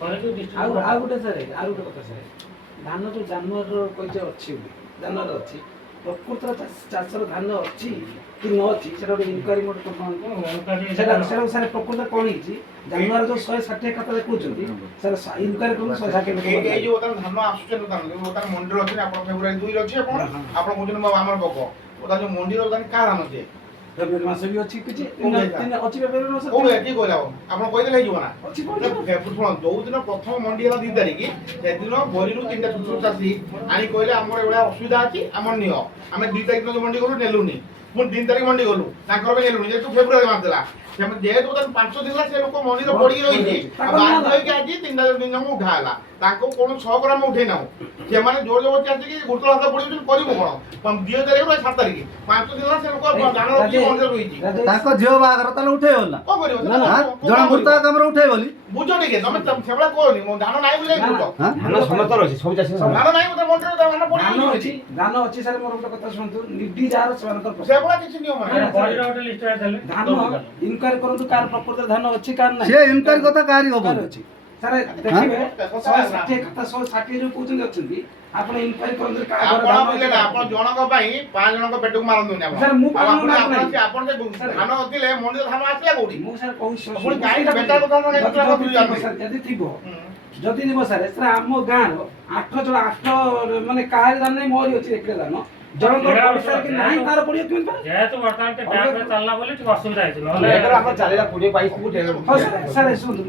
ଆଉ ଗୋଟେ ସାର୍ ଆଉ ଗୋଟେ କଥା ସାର୍ ଧାନ ଯୋଉ ଜାନୁଆରୀର କହିଛ ଅଛି ଜାନୁଆରୀ ଅଛି ପ୍ରକୃତରେ ଚାଷର ଧାନ ଅଛି କି ନ ଅଛି ସେଟା ଗୋଟେ ଇନକ୍ୱାରି ଗୋଟେ ସେଟା ସାର୍ ପ୍ରକୃତରେ କଣ ହେଇଛି ଜାନୁଆରୀ ଯୋଉ 160 ଖାତା ଦେଖୁଛନ୍ତି ସାର୍ ଇନକ୍ୱାରି କରୁ 160 ଏଇ ଯୋଉ ଧାନ ଆସୁଛି ବର୍ତ୍ତମାନ ମଣ୍ଡିରେ ଅଛି ଆପଣ ଫେବୃଆରୀ 2 ରେ ଅଛି ଆପଣ ଆପଣ କହୁଛନ୍ତି ଆମର ପକ ବର୍ତ୍ତମାନ ଯୋଉ ମଣ୍ଡିରେ ବର୍ତ୍ତମାନ କାହା ଧାନ ଅଛି ଫେବୃଆରୀ ମାସ ବି ଅଛି କିଛି ଅଛି ଫେବୃଆରୀ ମାସ କୋଉ ଏଠି କହିଲା ଆପଣ କହିଦେଲେ ହେଇଯିବ ନା ଅଛି ଶୁଣ ଯୋଉ ଦିନ ପ୍ରଥମ ମଣ୍ଡି ହେଲା 2 ତାରିଖ ସେଦିନ ବରିରୁ 3ଟା ଛୋଟ ଚାଷୀ ଆଣି କହିଲେ ଆମର ଏଭଳିଆ ଅସୁବିଧା ଅଛି ଆମର ନିଅ ଆମେ 2 ତାରିଖ ଦିନ ମଣ୍ଡି ଗଲୁ ନେଲୁନି ପୁଣି 3 ତାରିଖ ମଣ୍ଡି ଗଲୁ ତାଙ୍କର ବି ନେଲୁନି ଯେହେତୁ ଫେବୃଆରୀ ମାସ ଥିଲା ଯେହେତୁ 5 ଦିନ ହେଲା ସେ ଲୋକ ମଣ୍ଡିରେ ପଡିକି ରହିଛି ବାଧ୍ୟ ହେଇକି ଆଜି 3ଟା ଦିନ ଉଠା ହେଲା ତାଙ୍କୁ କୌଣସି ସହକରେ ଆମେ ଉଠେଇ ନାହୁଁ ସେମାନେ ଜୋର ଜବରଦସ୍ତି ଆସିକି ଗୁରୁତର ହାତ ପଡିଛନ୍ତି କରିବୁ କଣ 2 ତାରିଖ 7 ତାରିଖ 5 ଦିନ ହେଲା ସେ ଲୋକ ଧାନ ରଖି ମଣ୍ଡିରେ ରହିଛି ତାଙ୍କ ଝିଅ ବାହାଘର ତାହେଲେ ଉଠେଇବ ନା କଣ କରିବ ଜଣେ ମୃତକ କାମରେ ଉଠେଇବ ବୋଲି ବୁଝ ଟିକେ ତମେ ସେଭଳିଆ କହୁନି ମୋ ଧାନ ନାହିଁ ବୋଲି ବୁଝ ଧାନ ସମସ୍ତର ଅଛି ସବୁ ଚାଷୀ ଧାନ ନାହିଁ ଗୋଟେ ମଣ୍ଡିରେ ଧାନ ପଡିଛି ଧାନ ଅଛି ସାର୍ ମୋର ଗୋଟେ କଥା ଶୁଣନ୍ତୁ ନିଡି ଯାହାର ସେମାନଙ୍କର ସେଭଳିଆ କିଛି ନିୟମ ନାହିଁ ଧାନ ଇନକ୍ୱାରି କରନ୍ତୁ କାହାର ପ୍ରକୃତରେ ଧାନ ଅଛି କାହାର ନାହିଁ ସେ ଇନକ୍ୱାରି କଥା କାହାରି ହବ ଅଛି ସାର୍ ଦେଖିବେ 160 ଖାତା 160 ଯୋଉ କହୁଛନ୍ତି ଅଛନ୍ତି ଆପଣ ଇନକ୍ୱାରି କରନ୍ତୁ ଆପଣ ଜଣଙ୍କ ପାଇଁ 5 ଜଣଙ୍କ ପେଟକୁ ମାରନ୍ତୁନି ଆପଣ ସାର୍ ମୁଁ ଆପଣ ଧାନ ଥିଲେ ମଣ୍ଡିରେ ଧାନ ଆସିଲା କୋଉଠି ମୁଁ ସାର୍ କହୁଛି ଯଦି ଥିବ ଯଦି ଥିବ ସାର୍ ଆମ ଗାଁର 8 ଜଣ 8 ମାନେ କାହାରି ଧାନ ନାହିଁ ମୋରି ଅଛି ଏକରେ ଧାନ ଜଣଙ୍କର ପଇସା କି ନାହିଁ ତାର ପଡିବ କେମିତି ଯେହେତୁ ବର୍ତ୍ତମାନ ବ୍ୟାଙ୍କରେ ଚାଲିଲା ବୋଲି ଟିକେ ଅସୁବିଧା ହେଇଛି ନହେଲେ ଆମର ଚାଲିଲା 20 22 ସାର୍ ଶୁଣନ୍ତୁ